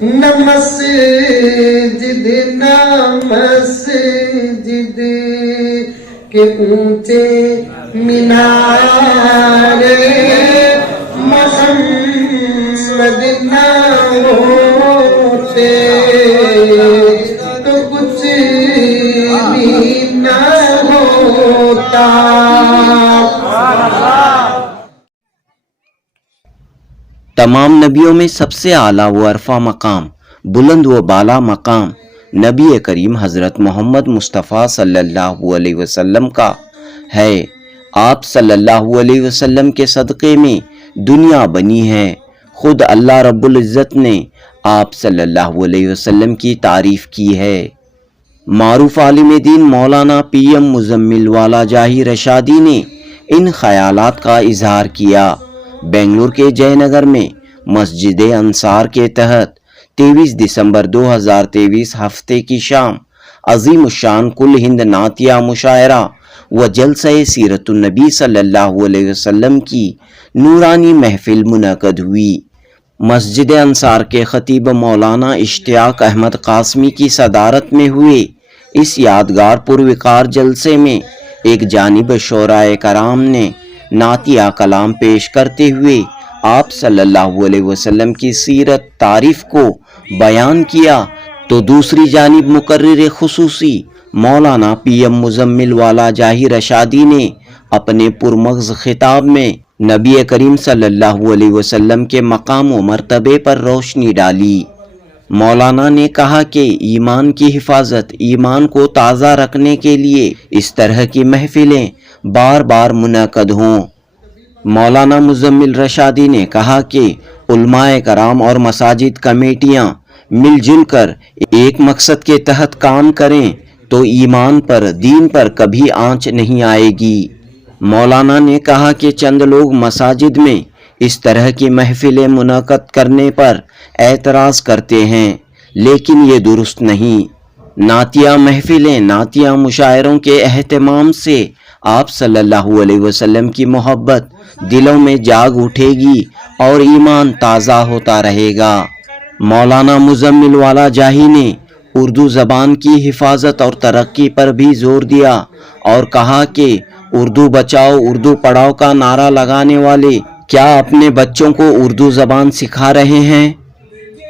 نہ مسجد نہ مسجد کے اونچے مینارے محمد نہ ہوتے تو کچھ بھی نہ ہوتا. تمام نبیوں میں سب سے اعلیٰ و عرفہ مقام، بلند و بالا مقام نبی کریم حضرت محمد مصطفیٰ صلی اللہ علیہ وسلم کا ہے. آپ صلی اللہ علیہ وسلم کے صدقے میں دنیا بنی ہے. خود اللہ رب العزت نے آپ صلی اللہ علیہ وسلم کی تعریف کی ہے. معروف عالم دین مولانا پی ایم مزمل والا جاہی رشادی نے ان خیالات کا اظہار کیا. بنگلور کے جے نگر میں مسجد انصار کے تحت 23 دسمبر 2023 ہفتے کی شام عظیم الشان کل ہند نعتیہ مشاعرہ و جلسہ سیرت النبی صلی اللہ علیہ وسلم کی نورانی محفل منعقد ہوئی. مسجد انصار کے خطیب مولانا اشتیاق احمد قاسمی کی صدارت میں ہوئے اس یادگار پروقار جلسے میں ایک جانب شعراء کرام نے نعتیہ کلام پیش کرتے ہوئے آپ صلی اللہ علیہ وسلم کی سیرت تعریف کو بیان کیا، تو دوسری جانب مقرر خصوصی مولانا پی ایم مزمل والا جاہی رشادی نے اپنے پرمغز خطاب میں نبی کریم صلی اللہ علیہ وسلم کے مقام و مرتبے پر روشنی ڈالی. مولانا نے کہا کہ ایمان کی حفاظت، ایمان کو تازہ رکھنے کے لیے اس طرح کی محفلیں بار بار منعقد ہوں. مولانا مزمل رشادی نے کہا کہ علماء کرام اور مساجد کمیٹیاں مل جل کر ایک مقصد کے تحت کام کریں تو ایمان پر، دین پر کبھی آنچ نہیں آئے گی. مولانا نے کہا کہ چند لوگ مساجد میں اس طرح کی محفلیں منعقد کرنے پر اعتراض کرتے ہیں، لیکن یہ درست نہیں. نعتیہ محفلیں، نعتیہ مشاعروں کے اہتمام سے آپ صلی اللہ علیہ وسلم کی محبت دلوں میں جاگ اٹھے گی اور ایمان تازہ ہوتا رہے گا. مولانا مزمل والا جاہی نے اردو زبان کی حفاظت اور ترقی پر بھی زور دیا اور کہا کہ اردو بچاؤ اردو پڑھاؤ کا نعرہ لگانے والے کیا اپنے بچوں کو اردو زبان سکھا رہے ہیں؟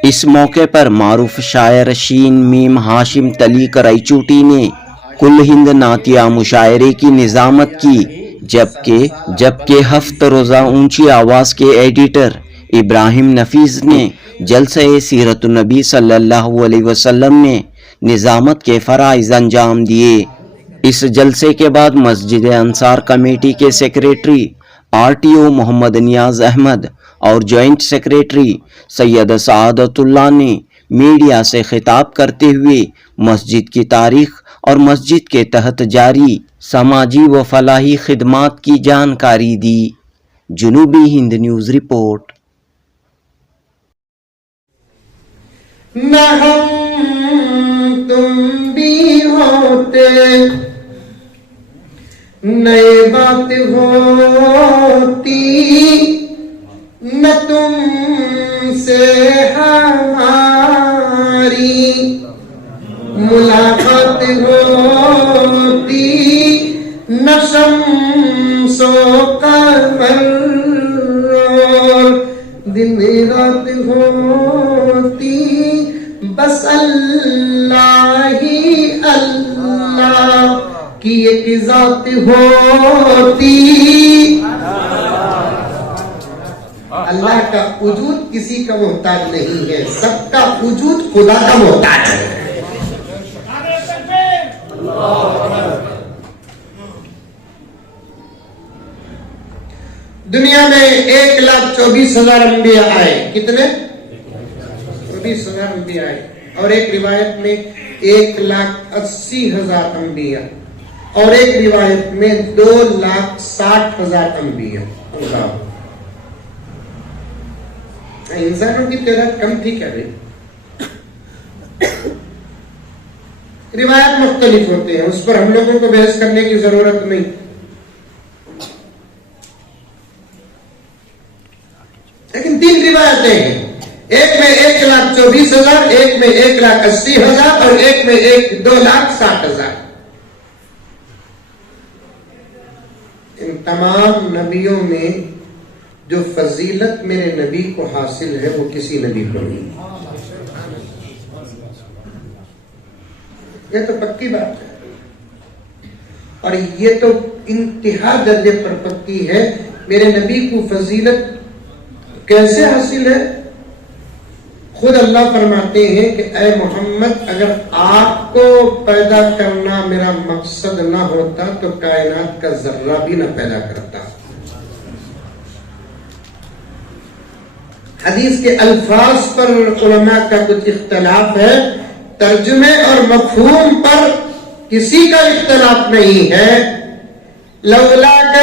اس موقع پر معروف شاعر شین میم ہاشم تلیق رائچوٹی نے کل ہند نعتیہ مشاعرے کی نظامت کی، جبکہ ہفت روزہ اونچی آواز کے ایڈیٹر ابراہیم نفیس نے جلسہ سیرت النبی صلی اللہ علیہ وسلم میں نظامت کے فرائض انجام دیے. اس جلسے کے بعد مسجد انصار کمیٹی کے سیکریٹری RTO محمد نیاز احمد اور جوائنٹ سیکریٹری سید سعادت اللہ نے میڈیا سے خطاب کرتے ہوئے مسجد کی تاریخ اور مسجد کے تحت جاری سماجی و فلاحی خدمات کی جانکاری دی. جنوبی ہند نیوز رپورٹ. نہ ہم تم بھی ہوتے نئے بات ہوتی، نہ تم سے ہماری ملاقات ہوتی، نہ شمس و قمر اور دن رات ہوتی، بس اللہ ہی اللہ کی ایک ذات ہوتی. اللہ کا وجود کسی کا محتاج نہیں ہے، سب کا وجود خدا کا محتاج ہے. دنیا میں 1,24,000 انبیاء آئے. کتنے؟ 24,000 انبیاء آئے. اور ایک روایت میں 1,80,000 انبیاء، اور ایک روایت میں 2,60,000 انبیاء. انسانوں کی تعداد کم تھی کیا بھائی؟ روایات مختلف ہوتے ہیں، اس پر ہم لوگوں کو بحث کرنے کی ضرورت نہیں. لیکن 3 روایتیں ہیں. ایک میں 1,24,000, ایک میں 1,80,000 اور ایک میں 2,60,000. ان تمام نبیوں میں جو فضیلت میرے نبی کو حاصل ہے وہ کسی نبی کو نہیں. یہ تو پکی بات ہے اور یہ تو انتہا درجے پر پکی ہے. میرے نبی کو فضیلت کیسے حاصل ہے؟ خود اللہ فرماتے ہیں کہ اے محمد اگر آپ کو پیدا کرنا میرا مقصد نہ ہوتا تو کائنات کا ذرہ بھی نہ پیدا کرتا. حدیث کے الفاظ پر علماء کا کچھ اختلاف ہے, ترجمے اور مفہوم پر کسی کا اختلاف نہیں ہے. لولاک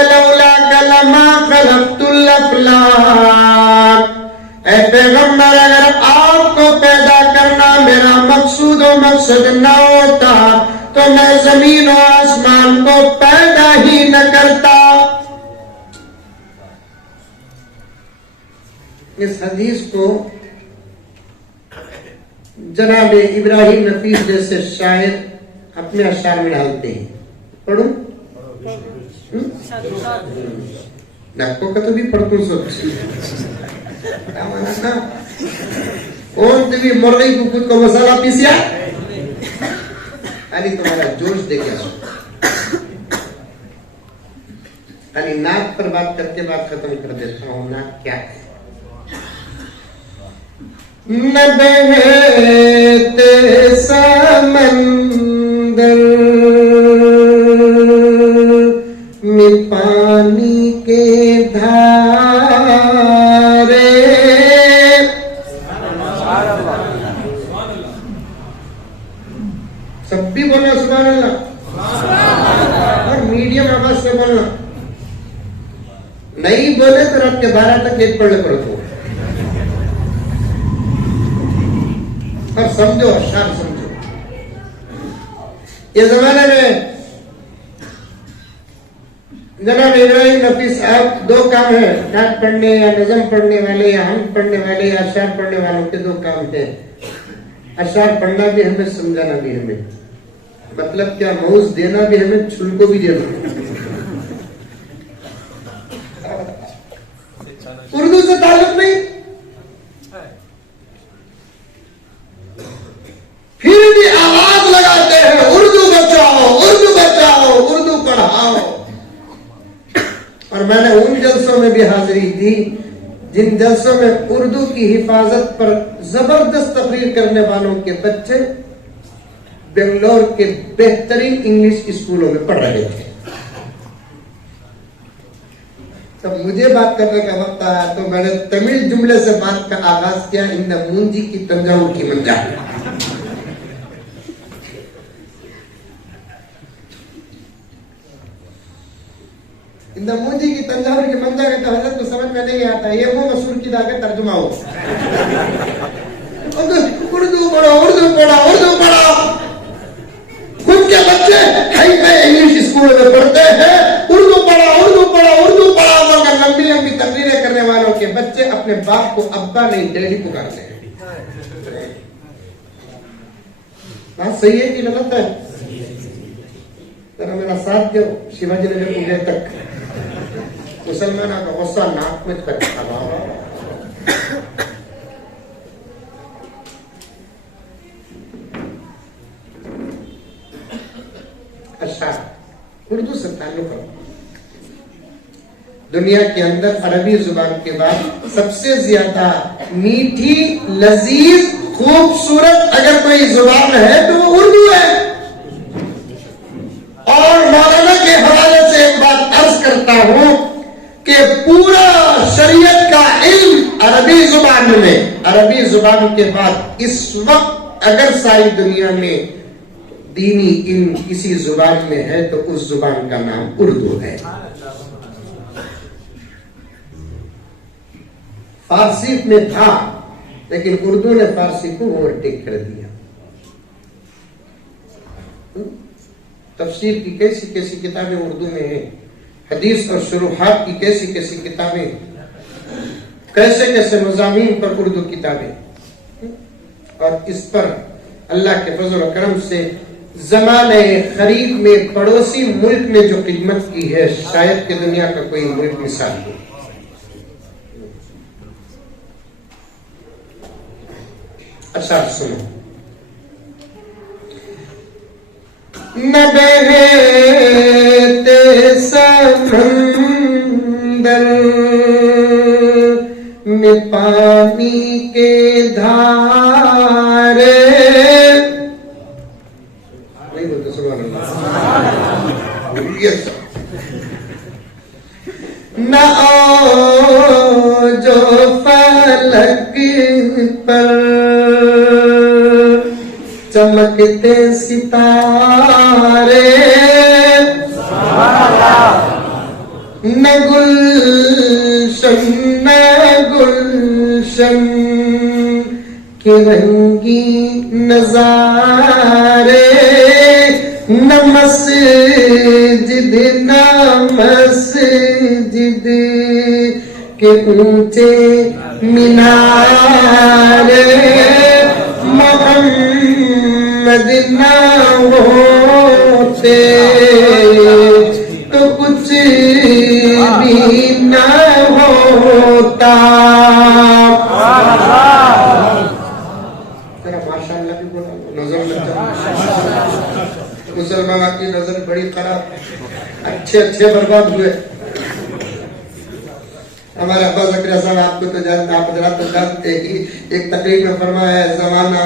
لما خلقت الافلاک, اے پیغمبر اگر آپ کو پیدا کرنا میرا مقصود و مقصد نہ ہوتا تو میں زمین و آسمان کو پیدا ہی نہ کرتا. اس حدیث کو جناب ابراہیم نفیس جیسے شاعر اپنے اشعار میں ڈالتے ہیں. پڑھوں ڈاکو کا تو بھی پڑھتا ہوں. کون بھی مرغی کو خود کو مسالہ پیسیا خالی تمہارا جوش دیکھا. خالی ناک پر بات کر کے بات ختم کر دیتا ہوں. ناک کیا ہے؟ نہ بہتے سمندر میں پانی کے دھارے, سب بھی بولنا سبحان اللہ اور میڈیم آواز سے بولنا. نہیں بولے تو رات کے 12 تک ایک پڑھنے پڑتا ہوں. اور سمجھو اشعار سمجھو. یہ زمانے میں جناب ابراہیم نفیس صاحب دو کام ہیں, نعت پڑھنے یا نظم پڑھنے والے یا حمد پڑھنے والے یا اشعار پڑھنے والوں کے دو کام ہیں. اشعار پڑھنا بھی ہمیں, سمجھانا بھی ہمیں. مطلب کیا؟ موز دینا بھی ہمیں, چھل کو بھی دینا. اردو سے تعلق نہیں, پھر بھی آواز لگاتے ہیں اردو بچاؤ, اردو بچاؤ, اردو پڑھاؤ. اور میں نے ان جلسوں میں بھی حاضری دی جن جلسوں میں اردو کی حفاظت پر زبردست تقریر کرنے والوں کے بچے بنگلور کے بہترین انگلش اسکولوں میں پڑھ رہے تھے. تب مجھے بات کرنے کا وقت آیا تو میں نے تمل جملے سے بات کا آغاز کیا, ان مونجی کی تنجاور کی منجا. مونجی کی تنجاور کی منجا کا حضرت کو سمجھ میں نہیں آتا. یہ وہ مسور کی داغ ترجمہ ہو. اردو پڑھو, اردو پڑھو, اردو پڑھو. خود کے بچے انگلش اسکولوں میں پڑھتے ہیں اردو پڑھو, اردو پڑھو, اردو پڑھو. مگر لمبی لمبی تقریریں کرنے والوں کے بچے اپنے باپ کو ابا نہیں ڈیڈی پکارتے ہیں. بات صحیح ہے کہ غلط ہے؟ ذرا میرا ساتھ دو. شیواجی نگر کو گئے تک مسلمانوں کا غصہ ناک میں تک اشعار اردو سے تعلق ہے. دنیا کے اندر عربی زبان کے بعد سب سے زیادہ میٹھی, لذیذ, خوبصورت اگر کوئی زبان ہے تو وہ اردو ہے. اور مولانا کے حوالے سے ایک بات عرض کرتا ہوں کہ پورا شریعت کا علم عربی زبان میں, عربی زبان کے بعد اس وقت اگر ساری دنیا میں دینی علم کسی زبان میں ہے تو اس زبان کا نام اردو ہے. فارسی میں تھا لیکن اردو نے فارسی کو اوورٹیک کر دیا. تفسیر کی کیسی کیسی کتابیں اردو میں ہیں, حدیث اور شروحات کی کیسی کیسی کتابیں. कैसे कैसे मज़ामीन पर उर्दू किताबें, और इस पर अल्लाह के फजल और करम से ज़माने खरीब में पड़ोसी मुल्क ने जो खिदमत की है, शायद कि दुनिया का कोई मुल्क मिसाल हो। अच्छा सुनो, न बहते समंदर में पानी के धारे, नहीं बोलते सुभान अल्लाह, न जो फलक पर चमकते सितारे, न गुलशन के रंगी नजारे, न मस्जिद के ऊंचे मीनारे, मोहम्मद ना होते तो कुछ भी ना होता। तेरा माशाअल्लाह भी बोला, नजर लग जाए। मुसलमान की नजर बड़ी खराब, अच्छे अच्छे बर्बाद हुए। हमारे अब्बास ज़करिया साहब, आपको तो जानते, आप हज़रात तो जानते ही, एक तकरीर में फरमाया है, जमाना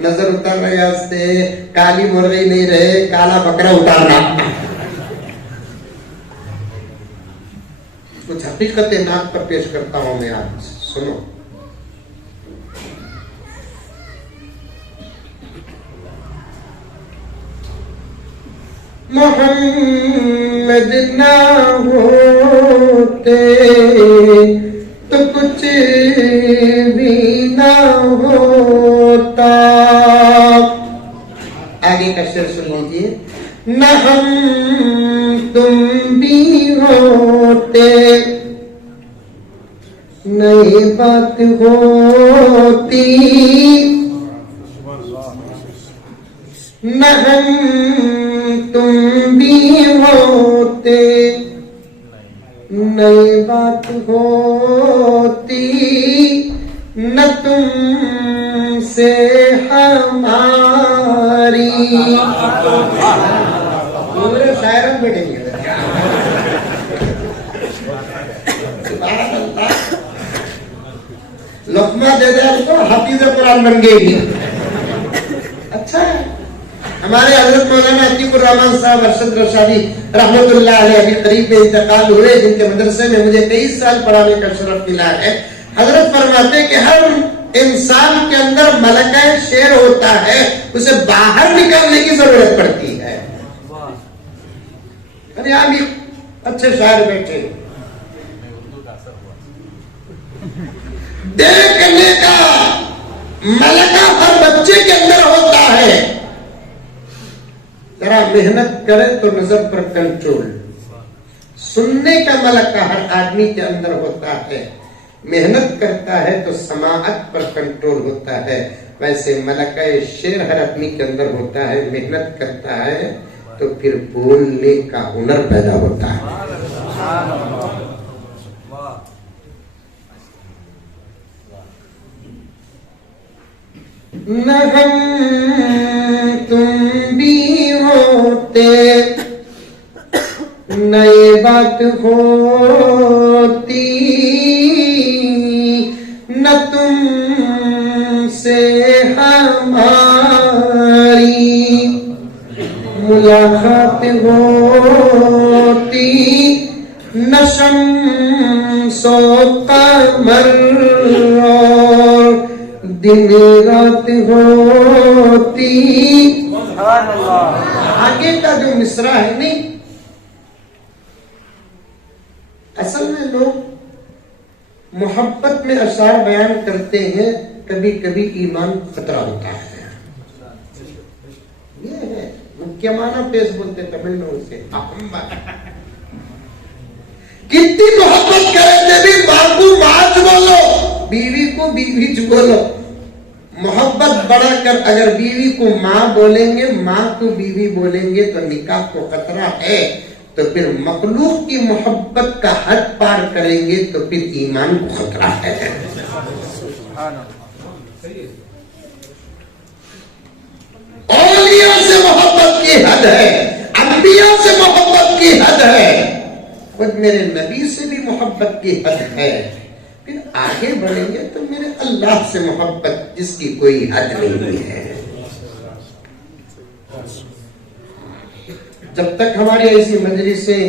नजर उतार रहे हंसते, काली मुर्गी नहीं रहे, काला बकरा उतारना। कुछ हकीकतें नाक पर पेश करता हूं मैं आज, सुनो। मोहम्मद ना होते तो कुछ भी ना होता। आगे का शेर सुन लीजिए, न हम तुम भी होते, नई बात होती, न हम तुम भी होते, नई बात होती, न तुम से हमारी। पूरे शायर बैठेंगे, लुकमा दे दे तो हाफिज कुरान बन गई। अच्छा है, हमारे हजरत मौलाना अतीकुर रहमान साहब अरशद रशादी रहमतुल्लाह अलैह अभी करीब में इंतकाल हुए, जिनके मदरसे में मुझे 23 साल पढ़ाने का शरफ मिला है। हजरत फरमाते कि हर इंसान के अंदर मलका शेर होता है, उसे बाहर निकालने की जरूरत पड़ती है। अरे यहाँ भी अच्छे शायर बैठे, देखने का मलका हर बच्चे के अंदर होता है, जरा मेहनत करे तो नजर पर कंट्रोल। सुनने का मलका हर आदमी के अंदर होता है, मेहनत करता है तो समाअत पर कंट्रोल होता है। वैसे मलका शेर हर आदमी के अंदर होता है, मेहनत करता है तो फिर बोलने का हुनर पैदा होता है। न हम तुम भी होते, नई बात होती, न तुम से हमारी मुलाकात होती, न शम्सो कमर और दिन रात होती। आगे का जो मिसरा है नहीं, असल में लोग मोहब्बत में अशार बयान करते हैं, कभी कभी ईमान खतरा होता है। ये है मुख्यमाना पेश बोलते तमिलनाडु से। कितनी मोहब्बत करे भी बाबू माच बोलो, को बीवी बोलो, मोहब्बत बढ़ाकर अगर बीवी को माँ बोलेंगे, माँ को बीवी बोलेंगे तो निकाह को खतरा है, तो फिर मखलूक की मोहब्बत का हद पार करेंगे तो फिर ईमान को खतरा है। औलिया से मोहब्बत की हद है, अंबिया से मोहब्बत की हद है, खुद मेरे नबी से भी मोहब्बत की हद है, फिर आगे बढ़ेंगे तो मेरे अल्लाह से मोहब्बत जिसकी कोई हद नहीं है। जब तक हमारी ऐसी मजलिसें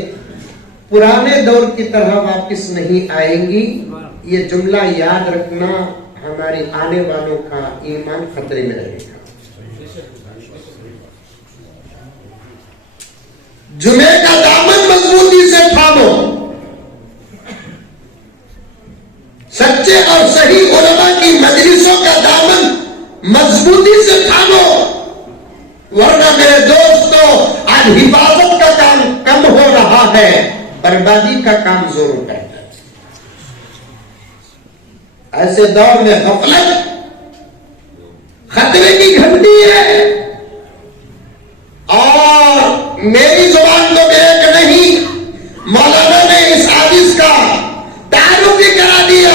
पुराने दौर की तरह वापस नहीं आएंगी, ये जुमला याद रखना, हमारे आने वालों का ईमान खतरे में रहेगा। जुमे का दामन मजबूती से थामो, सच्चे और सही उलमा की मजलिसों का दामन मजबूती से थामो, वरना मेरे दोस्तों आज हिफाजत का काम कम हो रहा है, बर्बादी का काम जोर उठाता है। ऐसे दौर में गफलत खतरे की घंटी है, और मेरी जुबान तो एक नहीं, मौलाना ने इस हादिस का तारुफ भी करा दिया।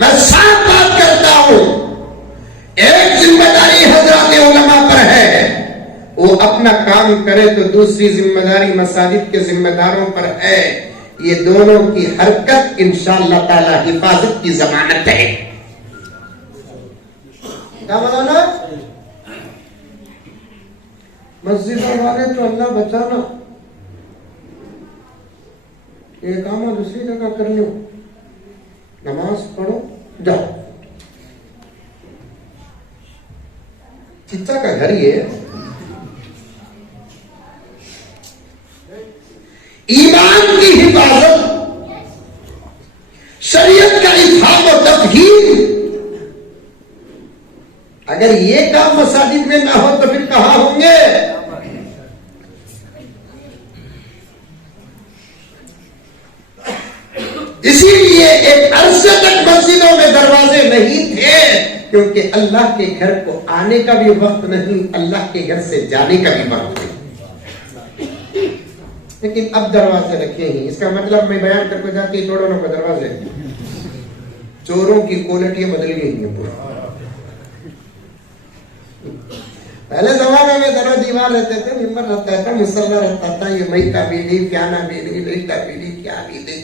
मैं साफ बात करता हूं, एक जिम्मेदारी हजरात उलमा पर है, वो अपना काम करे तो दूसरी जिम्मेदारी मसाजिद के जिम्मेदारों पर है। ये दोनों की हरकत इंशाअल्लाह ताला हिफाजत की जमानत है। क्या मौलाना? मस्जिद वाले तो अल्लाह बचाना, ये काम दूसरी जगह कर लो, नमाज पढ़ो जाओ। चिच्चा का घर ही है। ईमान की हिफाजत, शरीयत का इफ़हाम और तफहीम, अगर ये काम मसाजिद में ना हो तो फिर कहां होंगे? इसीलिए एक अरसे तक मस्जिदों में दरवाजे नहीं थे, क्योंकि अल्लाह के घर को आने का भी वक्त नहीं, अल्लाह के घर से जाने का भी वक्त नहीं। लेकिन अब दरवाजे रखे ही, इसका मतलब मैं बयान करके जाती चोरों को दरवाजे, चोरों की क्वालिटी बदल गई है पूरा। पहले जमाने में दरवाजे दीवार रहते थे, मिंबर रहता था, मुसल्ला रहता था, ये मई का भी नहीं, प्याना भी नहीं, लईटा भी नहीं, क्या भी नहीं,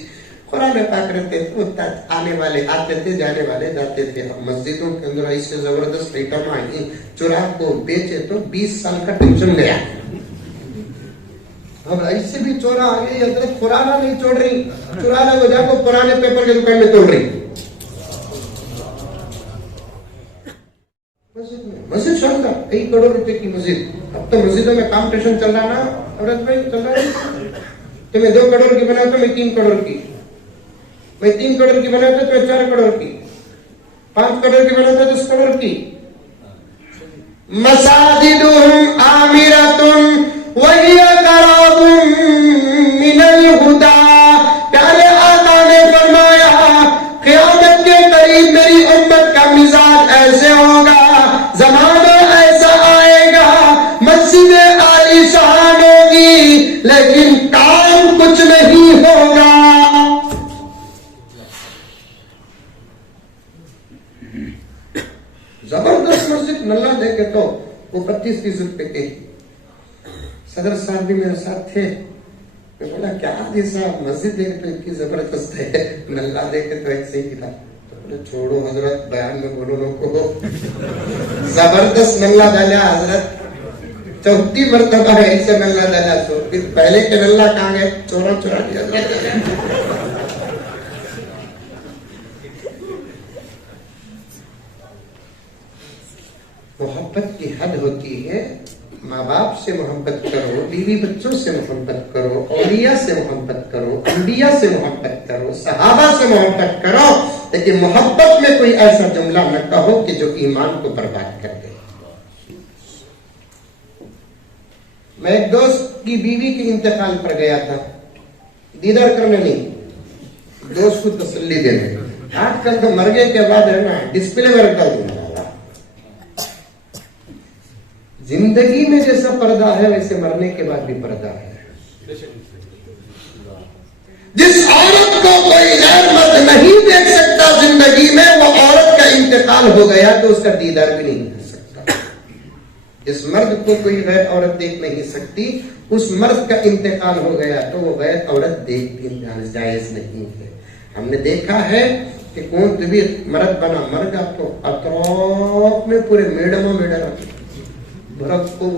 कुरान पाक रहते थे, आने वाले आते थे, जाने वाले जाते थे। अब मस्जिदों के अंदर इससे जबरदस्त आइटम आई, चुराह को बेचे तो 20 साल का टेंशन गया। अब ऐसे भी चोरा आ गई, हजरत पुराना नहीं छोड़ रही, चुराना को जाकर पुराने पेपर की दुकान में तोड़ रही। मस्जिद शानदार, 1 करोड़ रुपए की मस्जिद। अब तो मस्जिदों में कॉम्पिटिशन चल रहा ना, औरत भाई चल रहा है। तुम्हें 2 करोड़ की बनाते, मैं 3 करोड़ की, मैं 3 करोड़ की बनाते तो 4 करोड़ की, 5 करोड़ की बनाते 10 करोड़ की। मसाजिदुहुम आमिरतुन वहिया कराबुम मिनल हुदा। प्यारे आका ने फरमाया, क़यामत के करीब मेरी उम्मत का मिजाज ऐसे होगा, ज़माना ऐसा आएगा, मस्जिदें आलीशान होगी लेकिन काम कुछ नहीं होगा। जबरदस्त मस्जिद नल्ला देखे तो वो 25-30 रुपए के। सदर साहब भी मेरे साथ थे, मैं बोला क्या जी साहब मस्जिद देखे तो इतनी जबरदस्त है, नल्ला देखे तो ऐसे ही था। तो बोले छोड़ो हजरत, बयान में बोलो लोगों को। जबरदस्त नल्ला डाला हजरत, 4थी मर्तबा है ऐसे नल्ला डाला। तो फिर पहले के नल्ला कहाँ गए? चोरा चोरा दिया। मोहब्बत की हद होती है। माँ बाप से मोहब्बत करो, बीवी बच्चों से मोहब्बत करो, औलिया से मोहब्बत करो, अंबिया से मोहब्बत करो, सहाबा से मोहब्बत करो, लेकिन मोहब्बत में कोई ऐसा जुमला न कहो कि जो ईमान को बर्बाद कर दे। मैं एक दोस्त की बीवी के इंतकाल पर गया था, दीदार करने नहीं, दोस्त को तसल्ली देने। آج کل تو مرنے کے بعد ہے نا ڈسپلے میں رکھا دیا. زندگی میں جیسا پردہ ہے ویسے مرنے کے بعد بھی پردہ ہے. جس عورت کو کوئی غیر مرد نہیں دیکھ سکتا زندگی میں، وہ عورت کا انتقال ہو گیا تو اس کا دیدار بھی نہیں کر سکتا. جس مرد کو کوئی غیر عورت دیکھ نہیں سکتی، اس مرد کا انتقال ہو گیا تو وہ غیر عورت دیکھ بھی جائز نہیں ہے. ہم نے دیکھا ہے کہ کون بھی مرد بنا مر گا تو اطراف میں پورے میڈم برف کو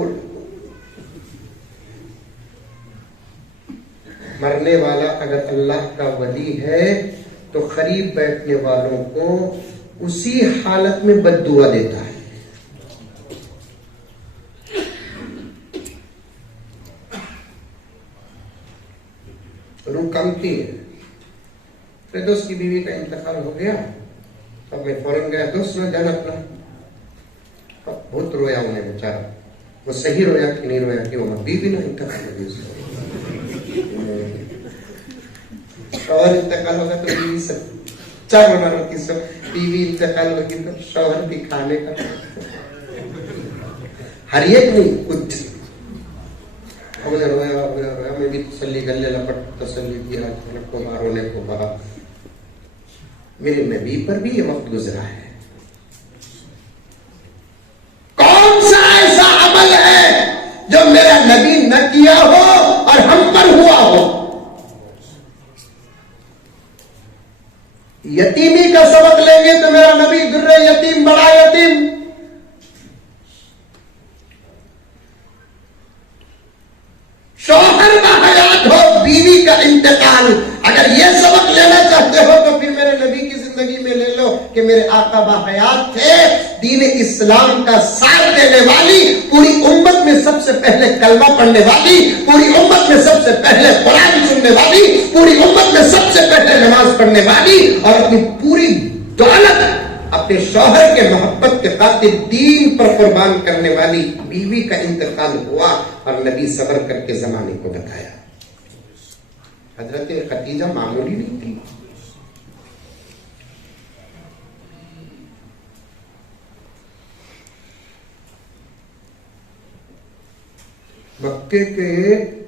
مرنے والا اگر اللہ کا ولی ہے تو قریب بیٹھنے والوں کو اسی حالت میں بد دعا دیتا ہے. روح کمتی ہے. فردوس کی بیوی کا انتقال ہو گیا تو میں فوراً گیا دوست نہ جانا اپنا. بہت رویا انہیں بیچارا. وہ صحیح رویا کہ نہیں رویا کہ وہ بیوی نہ انتقال ہو گئی. شوہر انتقال ہوگا تو بیوی سب چار بنا رہتی سب. بیوی انتقال ہوگی تو شوہر بھی کھانے کا ہر ایک نہیں کچھ. رویا میں بھی تسلی گلے لپٹ تسلی کیا کو رونے کو کہا. میرے نبی پر بھی یہ وقت گزرا ہے. کون سا ایسا عمل ہے جو میرا نبی نہ کیا ہو اور ہم پر ہوا ہو؟ یتیمی کا سبق لیں گے تو میرا نبی در یتیم بڑا یتیم. شوہر کا حیات ہو، بیوی کا انتقال. اگر یہ سبق لینا چاہتے ہو تو پھر میرے نبی کی زندگی میں لے لو کہ میرے آقا با حیات تھے. دین اسلام کا ساتھ دینے والی، پوری امت میں سب سے پہلے کلمہ پڑھنے والی، پوری امت میں سب سے پہلے قرآن سننے والی، پوری امت میں سب سے پہلے نماز پڑھنے والی، اور اپنی پوری دولت اپنے شوہر کے محبت کے خاطر دین پر قربان کرنے والی بیوی کا انتقال ہوا اور نبی صبر کر کے زمانے کو بتایا. حضرت خدیجہ معمولی نہیں تھی. مکے کے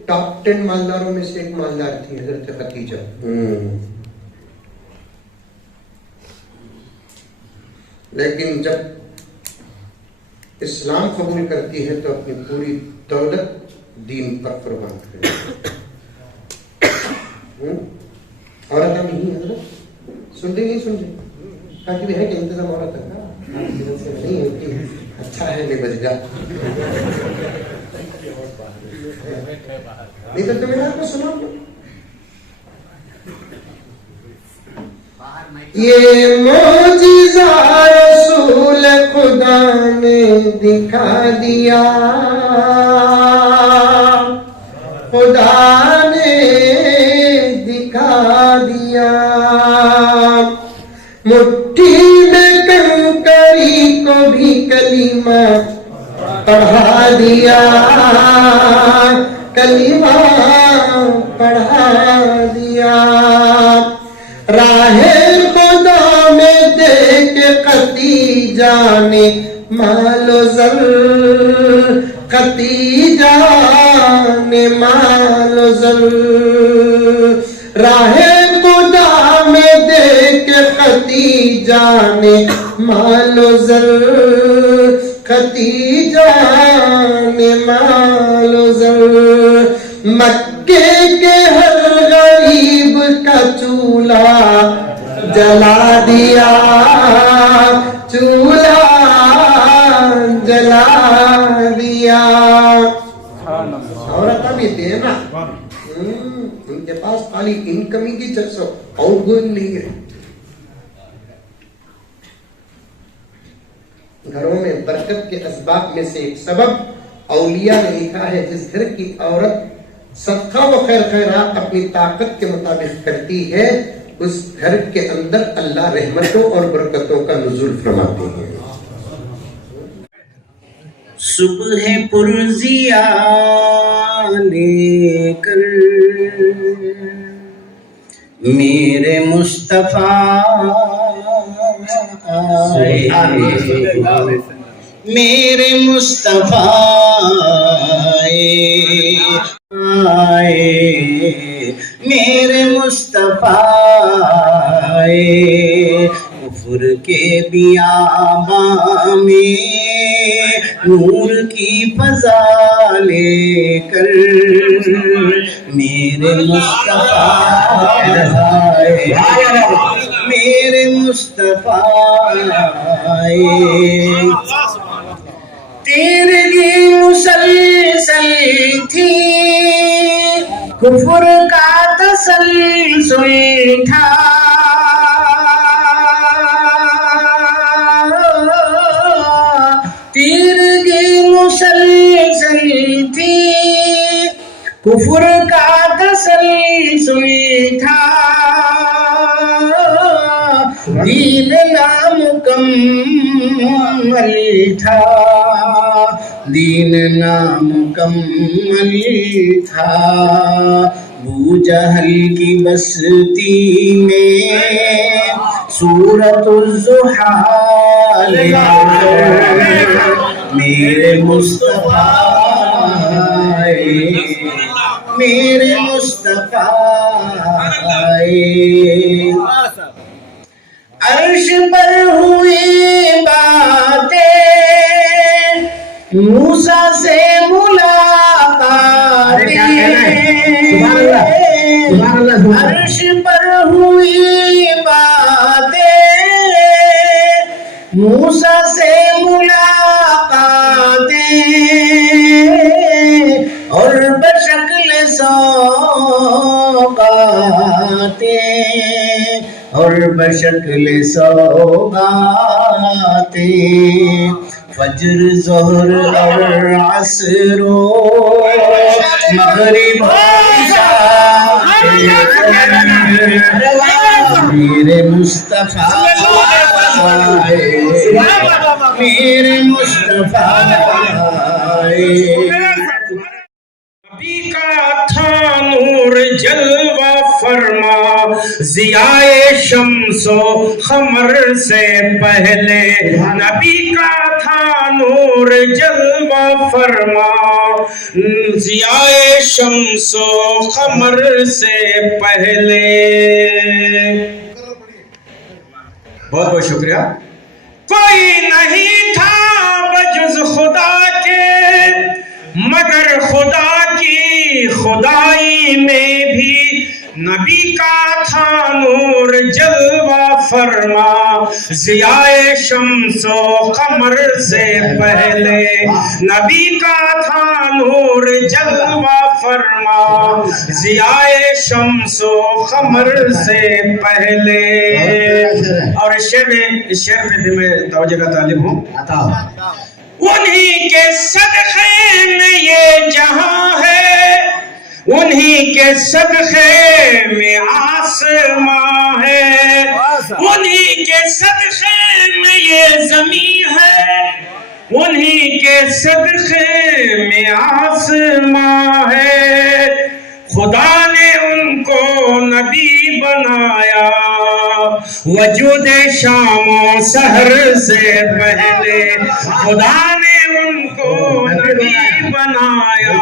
ٹاپ 10 مالداروں میں سے ایک مالدار تھی حضرت خدیجہ. لیکن جب اسلام قبول کرتی ہے تو اپنی پوری دولت دین پر قربان کرتی ہے. عورت نہیں حضرت سن رہی نہیں سن رہی کہا کہ ہے کہ انتظام عورت کا نہیں ہوتی. اچھا ہے میں بچ گیا نہیں تو تمہیں آپ کو سنا. یہ معجزہ رسول خدا نے دکھا دیا، خدا نے دکھا دیا. مٹھی میں کنکری کو بھی کلمہ پڑھا دیا، کلمہ پڑھا دیا. راہ خدا میں دیکھ خدیجہ نے مال و زر، خدیجہ نے مال و زر. راہ خدا میں دیکھ خدیجہ نے مال و زر، خدیجہ نے مال و زر. مکے کے ہر غریب کا چولہا جلا دیا، چولہا جلا دیا. عورت بھی تھے نا، ان کے پاس خالی انکم ہی کی چرچ آؤٹ گوئنگ نہیں ہے. گھروں میں برکت کے اسباب میں سے ایک سبب اولیاء نے لکھا ہے جس گھر کی عورت صدقہ و خیر خیرات اپنی طاقت کے مطابق کرتی ہے اس گھر کے اندر اللہ رحمتوں اور برکتوں کا نزول فرماتے ہیں. صبح پرزیا لے کر میرے مصطفیٰ میرے مصطفیٰ میرے مصطفیٰ کفر کے بیاباں میں نور کی فضا لے کر میرے مصطفیٰ میرے مصطفیٰ تیرگی مسلسل تھی کفر کا تسلسل تھا تیرگی مسلسل تھی کفر کا تسلسل تھا دین نامکمل تھا دین نامکمل تھا ابو جہل کی بستی میں سورۃ الزحال میرے مصطفیٰ میرے مصطفیٰ عرش پر ہوئی باتیں موسیٰ سے ملاقاتیں عرش پر ہوئی باتیں موسیٰ سے ملاقاتیں اور بشکل سوغاتیں اور بشکل سوغاتیں فجر ظہر اور عصر و مغرب و عشاء میرے مصطفیٰ میرے مصطفیٰ نبی کا تھا نور جلوہ فرما ضیائے شمس و قمر سے پہلے نبی کا تھا نور جلوہ فرما ضیائے شمس و قمر سے پہلے بہت بہت شکریہ کوئی نہیں تھا بجز خدا کے مگر خدا کی خدائی میں بھی نبی کا تھا نور جلوہ فرما ضیائے شمس و قمر سے پہلے نبی کا تھا نور جلوہ فرما ضیائے شمس و قمر سے پہلے اور اس شعر پہ بھی میں توجہ کا طالب ہوں انہی کے صدقے میں یہ جہاں ہے انہی کے صدقے میں آسماں ہے انہی کے صدقے میں یہ زمین ہے انہی کے صدقے میں آسماں ہے خدا نے ان کو نبی بنایا وجود شام و سحر سے پہلے خدا نے ان کو نبی بنایا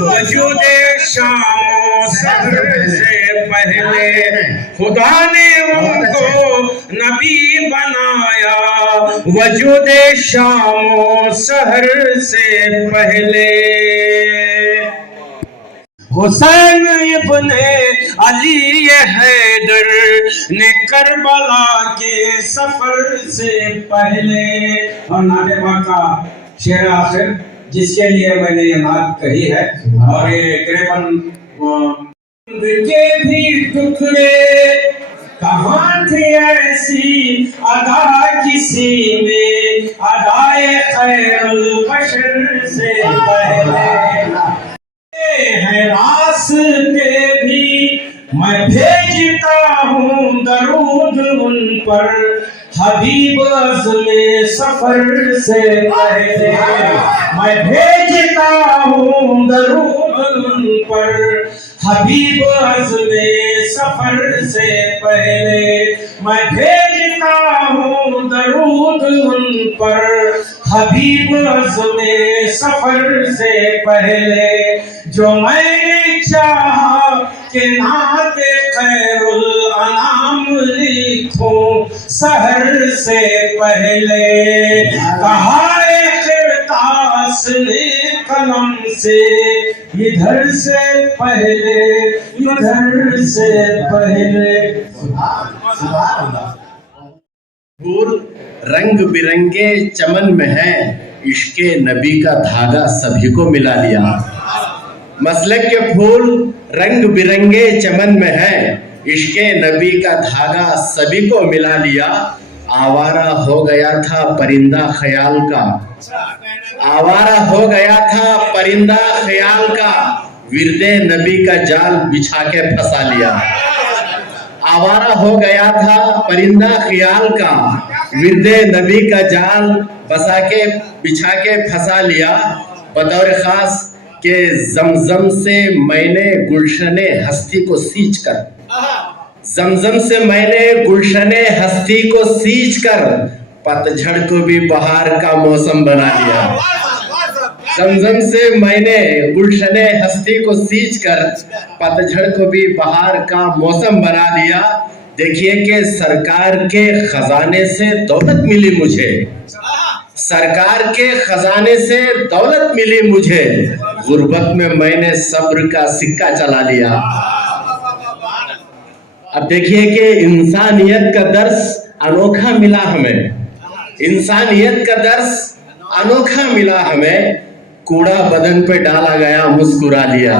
وجود شام و سحر سے پہلے خدا نے ان کو نبی بنایا وجود شام و سحر سے پہلے حسین ابن علی حیدر نے کربلا کے سفر سے پہلے اور نعت پاک کا شعر آخر جس کے لیے میں نے یہ نعت کہی ہے اور یہ کے بھی ٹکڑے کہاں تھی ایسی ادا کسی میں ادائے خیر البشر سے پہلے ہے راستے بھی میں بھیجتا ہوں درود ان پر حبیب عزم سفر سے پہلے میں بھیجتا ہوں درود ان پر حبیب عزم سفر سے پہلے میں بھیجتا ہوں درود उन पर हबीब अज़्मे सफर से पहले जो मैंने चाहा कि नात खैरुल अनाम लिखूं सहर से पहले, कहा इख्तितास ने कलम से इधर से पहले उधर से पहले। फूल रंग बिरंगे चमन में है, इश्के नबी का धागा सभी को मिला लिया। मसलक के फूल रंग बिरंगे चमन में है, इश्के नबी का धागा सभी को मिला लिया। आवारा हो गया था परिंदा ख्याल का, आवारा हो गया था परिंदा ख्याल का, विरदे नबी का जाल बिछा के फंसा लिया। आवारा हो गया था परिंदा ख्याल का, विरदे नबी का जाल बिछा के फंसा लिया। बतौर खास के जमजम से मैंने गुलशने हस्ती को सींच कर, जमजम से मैंने गुलशने हस्ती को सींच कर, पतझड़ को भी बहार का मौसम बना लिया। जमजम से मैंने गुलशने हस्ती को सींच कर, पतझड़ को भी बहार का मौसम बना लिया। देखिए कि सरकार के खजाने से दौलत मिली मुझे, सरकार के खजाने से दौलत मिली मुझे, गुर्बत में मैंने सब्र का सिक्का चला लिया। अब देखिए कि इंसानियत का दर्स अनोखा मिला हमें, इंसानियत का दर्स अनोखा मिला हमें। कूड़ा बदन पे डाला गया मुस्कुरा लिया,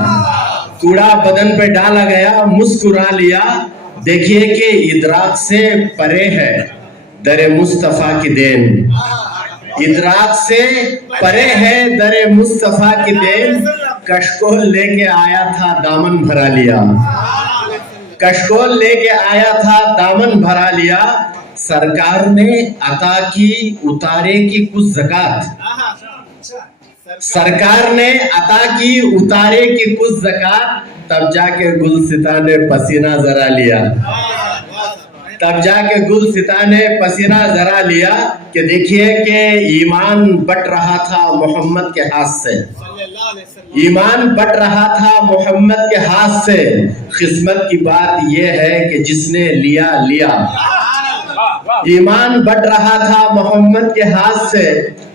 कूड़ा बदन पे डाला गया मुस्कुरा लिया। देखिए कि इदराक से परे है दरे मुस्तफा की देन, इदराक से परे है दरे मुस्तफा की देन। कशकोल लेके आया था दामन भरा लिया, कशकोल लेके आया था दामन भरा लिया। सरकार ने अता की उतारे की कुछ ज़कात, सरकार ने अता की उतारे की कुछ ज़कात, तब जाके गुलसिता ने पसीना जरा लिया, तब जाके गुलसिता ने पसीना जरा लिया। कि देखिए कि ईमान बट रहा था मोहम्मद के हाथ से, ईमान बट रहा था मोहम्मद के हाथ से। किस्मत की बात यह है कि जिसने लिया लिया, ईमान बट रहा था मोहम्मद के हाथ से।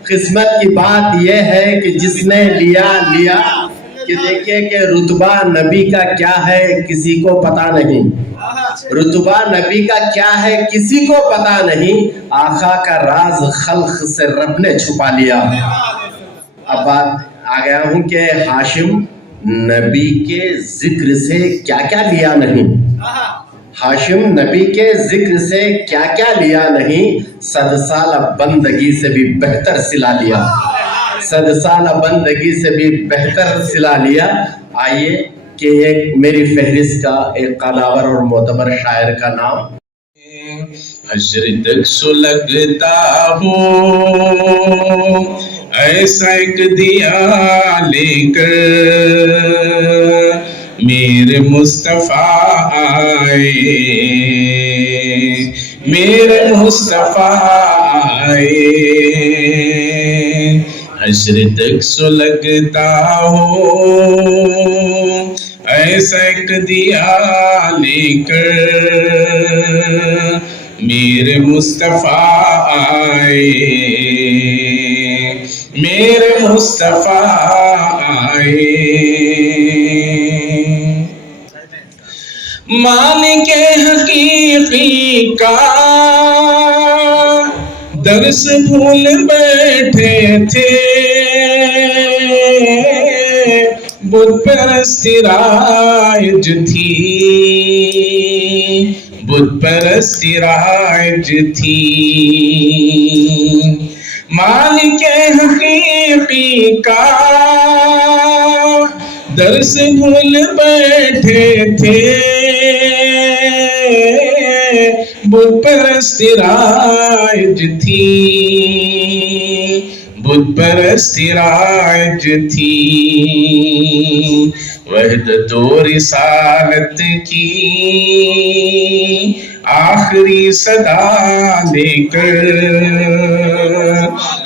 किस्मत की बात यह है कि जिसने लिया लिया। कि देखिए कि रुतबा नबी का क्या है किसी को पता नहीं, रुतबा नबी का क्या है किसी को पता नहीं। आका का राज खल्क से रब ने छुपा लिया। अब बात आ गया हूं कि हाशिम नबी के जिक्र से क्या क्या लिया नहीं, हाशिम नबी के जिक्र से क्या क्या लिया नहीं। 100 साल बंदगी से भी बेहतर सिला लिया, 100 साल बंदगी से भी बेहतर सिला लिया। आइए कि एक मेरी फहरिस्त का एक कलावर और मोतबर शायर का नाम। हश्र तक सुलगता हो ऐसा एक दिया लेकर, मेरे मुस्तफा आए, मेरे मुस्तफा आए। हश्र तक सुलगता हो ऐसा एक दिया लेकर, मेरे मुस्तफा आए, मेरे मुस्तफा आए। मालिक हकीकी का दर्स भूल बैठे थे, बुत परस्ती राइज थी, बुत परस्ती राइज थी। मालिक हकीकी का दर्स भूल बैठे थे, बुत परस्ती राइज थी, बुत परस्ती राज थी, वहदत और रिसालत की आखिरी सदा लेकर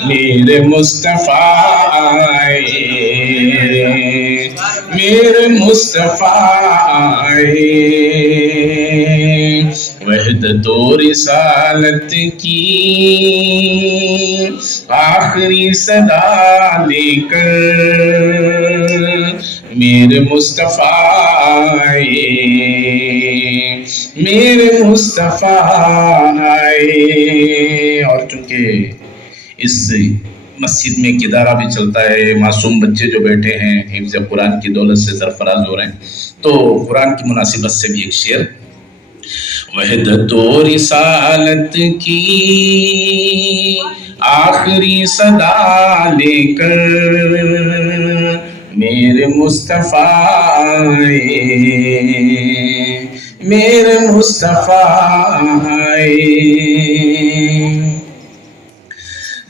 मेरे मुस्तफा आए, मेरे मुस्तफा आए। वहदत और रिसालत की आखिरी सदा लेकर मेरे मुस्तफा आए, मेरे मुस्तफा आए। और चूंकि इस मस्जिद में एक इदारा भी चलता है, मासूम बच्चे जो बैठे हैं हिफ्ज़ कुरान की दौलत से सरफराज हो रहे हैं, तो कुरान की मुनासिबत से भी एक शेर। वहदत और रिसालत की आखिरी सदा लेकर मेरे मुस्तफा आए, मेरे मुस्तफा आए।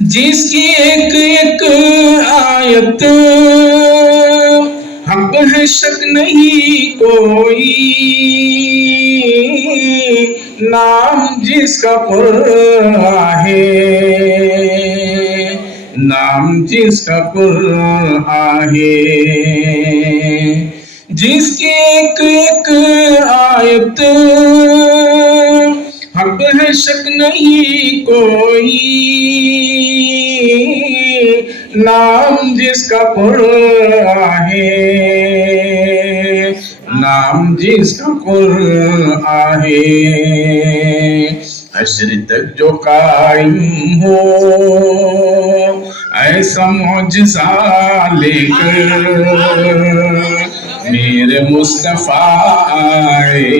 जिसकी एक एक आयत हक है, शक नहीं कोई, नाम जिसका कुरान है, नाम जिसका कुरान है। जिसकी एक एक आयत हक है, शक नहीं कोई, नाम जिसका कुरान है, नाम जिसका कुरान है। हश्र तक जो कायम हो ऐसा मौजज़ा लेकर मेरे मुस्तफा आए,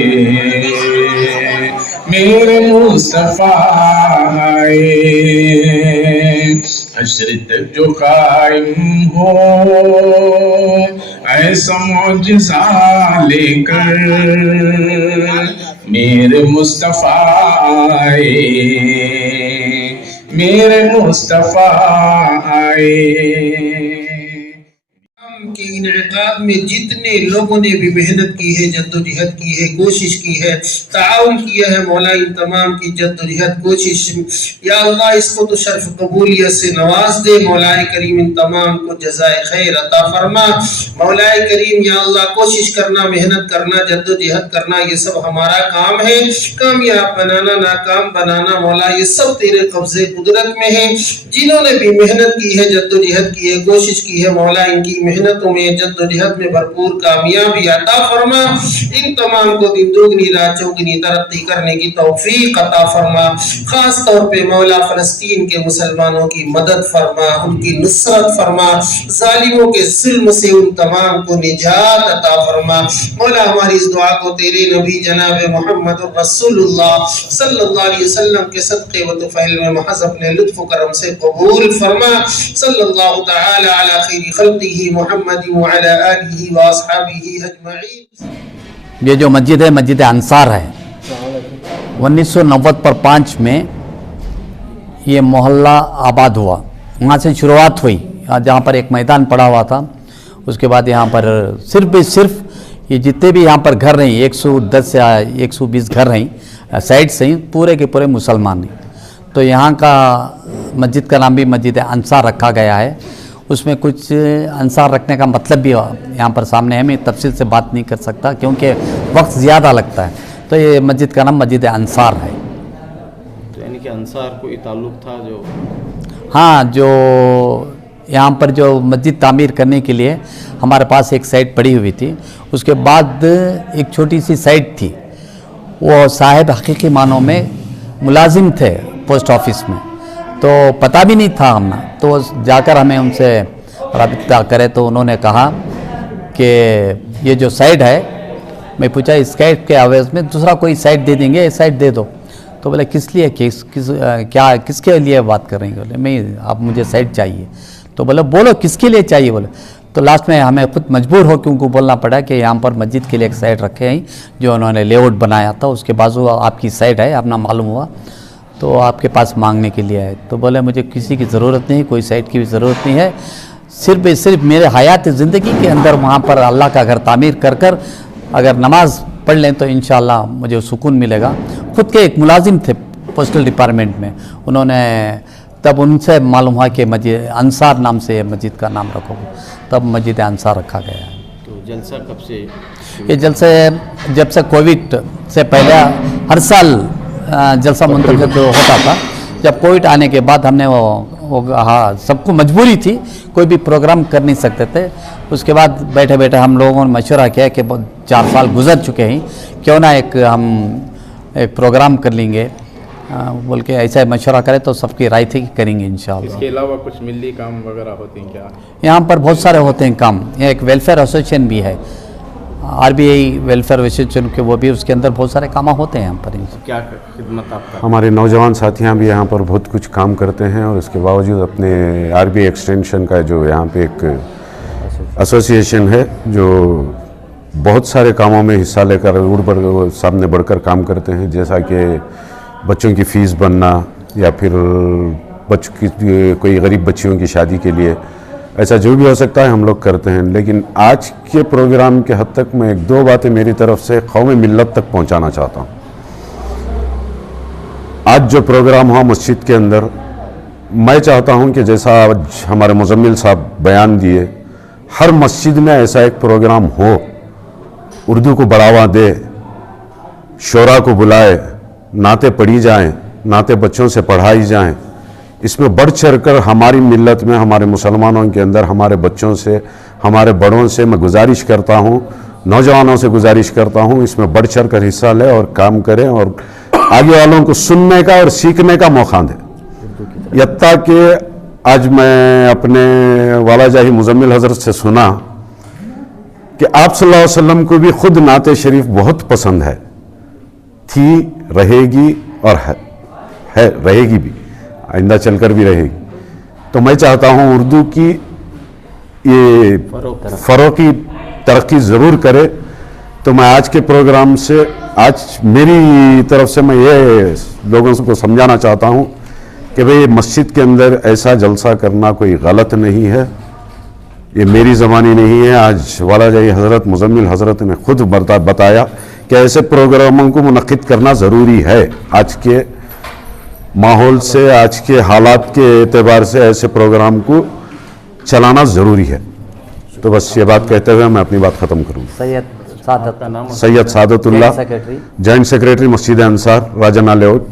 मेरे मुस्तफा आए। हश्र तक जो कायम हो ऐसा मौजज़ा लेकर मेरे मुस्तफा आए, मेरे मुस्तफा आए। के इनकाब में जितने लोगों ने भी मेहनत की है, जद्दोजहद की है, कोशिश की है, ताउन किया है, मौला इन तमाम की जद्दोजहद कोशिश, या अल्लाह इसको तो शर्फ कबूलियत से नवाज दे। मौला करीम इन तमाम को जज़ाए खैर अता फरमा। मौला करीम या अल्लाह कोशिश करना, मेहनत करना, जद्दोजहद करना ये सब हमारा काम है। कामयाब बनाना, नाकाम बनाना मौला ये सब तेरे कब्जे कुदरत में है। जिन्होंने भी मेहनत की है, जद्दोजहद की है, कोशिश की है, मौला इनकी मेहनतों में, जद्दोजहद में भरपूर कामयाबी अता फरमा। इन तमाम को दिन दोगुनी रात चौगुनी तरक्की करने की तौफीक अता फरमा। खास तौर पे मौला फलस्तीन के मुसलमानों की मदद फरमा, उनकी नुसरत फरमा, जालिमों के जुल्म से उन तमाम को निजात अता फरमा। मौला हमारी इस दुआ को तेरे नबी जनाब मोहम्मद रसूलुल्लाह सल्लल्लाहु अलैहि वसल्लम के सदक़े व तुफ़ैल में महज़ अपने लुत्फ़ व करम से कबूल फरमा। सल्लल्लाहु तआला अला खैरि खल्क़िही मुहम्मद व अला आलिही व अस्हाबिही अजमईन। ये जो मस्जिद है, मस्जिद अंसार है। 1990 पर 5 में ये मोहल्ला आबाद हुआ, वहाँ से शुरुआत हुई। जहाँ पर एक मैदान पड़ा हुआ था, उसके बाद यहाँ पर सिर्फ ये जितने भी यहाँ पर घर रहीं, 110 या 120 घर रहीं साइड से ही, पूरे के पूरे मुसलमान हैं। तो यहाँ का मस्जिद का नाम भी मस्जिद अंसार रखा गया है। उसमें कुछ अंसार रखने का मतलब भी यहाँ पर सामने है। मैं तफसील से बात नहीं कर सकता क्योंकि वक्त ज़्यादा लगता है। तो ये मस्जिद का नाम मस्जिद अंसार है। तो यानी कि अंसार कोई ताल्लुक़ था जो? हाँ, जो यहाँ पर जो मस्जिद तामीर करने के लिए हमारे पास एक साइट पड़ी हुई थी, उसके बाद एक छोटी सी साइट थी। वो साहिब हकीकी मानों में मुलाजिम थे पोस्ट ऑफिस में, तो पता भी नहीं था हमने। तो जाकर हमें उनसे रब्ता करे तो उन्होंने कहा कि ये जो साइड है, मैं पूछा इस साइड के आवेज़ में दूसरा कोई साइड दे देंगे, साइड दे दो। तो बोले किस लिए, किसके लिए बात कर रही हैं? बोले मैं, आप मुझे साइड चाहिए। तो बोले बोलो किसके लिए चाहिए? बोले तो लास्ट में हमें खुद मजबूर हो क्योंकि बोलना पड़ा कि यहाँ पर मस्जिद के लिए एक साइड रखे हैं जो उन्होंने लेआउट बनाया था, उसके बाजू आपकी साइड है, अपना मालूम हुआ। तो आपके पास मांगने के लिए आए। तो बोले मुझे किसी की ज़रूरत नहीं, कोई साइट की भी ज़रूरत नहीं है, सिर्फ मेरे हयात ज़िंदगी के अंदर वहाँ पर अल्लाह का घर तामीर कर अगर नमाज पढ़ लें तो इंशाअल्लाह मुझे सुकून मिलेगा। ख़ुद के एक मुलाजिम थे पोस्टल डिपार्टमेंट में, उन्होंने तब उनसे मालूम हुआ कि मस्जिद अंसार नाम से मस्जिद का नाम रखो, तब मस्जिद अंसार रखा गया। तो जलसा कब से? ये जलसे जब से कोविड से पहले हर साल जलसा मुंतखब होता था। जब कोविड आने के बाद हमने वो हाँ सबको मजबूरी थी, कोई भी प्रोग्राम कर नहीं सकते थे। उसके बाद बैठे बैठे हम लोगों ने मशवरा किया कि 4 साल गुजर चुके हैं, क्यों ना हम एक प्रोग्राम कर लेंगे बोल के ऐसा मशवरा करें, तो सबकी राय थी कि करेंगे इंशाअल्लाह। इसके अलावा कुछ मिली काम वगैरह होते हैं क्या? यहाँ पर बहुत सारे होते हैं काम। यहाँ एक वेलफेयर एसोसिएशन भी है, आरबीआई वेलफेयर एसोसिएशन के, वो भी उसके अंदर बहुत सारे काम होते हैं यहाँ पर। क्या खिदमत आपका? हमारे नौजवान साथियाँ भी यहाँ पर बहुत कुछ काम करते हैं और इसके बावजूद अपने आरबीआई एक्सटेंशन का जो यहाँ पे एक एसोसिएशन है जो बहुत सारे कामों में हिस्सा लेकर सामने बढ़कर काम करते हैं, जैसा कि बच्चों की फ़ीस बनना या फिर बच्चों की कोई गरीब बच्चियों की शादी के लिए, ऐसा जो भी हो सकता है हम लोग करते हैं। लेकिन आज के प्रोग्राम के हद तक मैं 1-2 बातें मेरी तरफ से कौम मिल्लत तक पहुंचाना चाहता हूं। आज जो प्रोग्राम हुआ मस्जिद के अंदर, मैं चाहता हूं कि जैसा आज हमारे मुजम्मिल साहब बयान दिए, हर मस्जिद में ऐसा एक प्रोग्राम हो, उर्दू को बढ़ावा दे, शोरा को बुलाए, नाते पढ़ी जाएं, नाते बच्चों से पढ़ाई जाएं। इसमें बढ़ चढ़कर हमारी मिल्लत में, हमारे मुसलमानों के अंदर, हमारे बच्चों से, हमारे बड़ों से मैं गुजारिश करता हूं, नौजवानों से गुजारिश करता हूं, इसमें बढ़ चढ़कर हिस्सा लें और काम करें और आगे वालों को सुनने का और सीखने का मौका दें। यत्ता कि आज मैं अपने वाला जाही मुजम्मिल हज़रत से सुना कि आप सल्लल्लाहु अलैहि वसल्लम को भी खुद नाते शरीफ बहुत पसंद है, थी, रहेगी और है रहेगी भी, आइंदा चलकर भी रहेगी। तो मैं चाहता हूं उर्दू की ये फ़रोगी तरक्की ज़रूर करे। तो मैं आज के प्रोग्राम से, आज मेरी तरफ से मैं ये लोगों को समझाना चाहता हूं कि भाई मस्जिद के अंदर ऐसा जलसा करना कोई गलत नहीं है, ये मेरी ज़बानी नहीं है। आज वाला जाही हज़रत मुजम्मिल हज़रत ने खुद बताया कि ऐसे प्रोग्रामों को मुनक़िद करना ज़रूरी है। आज के माहौल से, आज के हालात के एतबार से ऐसे प्रोग्राम को चलाना ज़रूरी है। तो बस ये बात कहते हुए मैं अपनी बात ख़त्म करूँ। Syed Sadatullah, Syed Sadatullah, secretary, joint secretary Masjid Ansar, राजना लेआउट।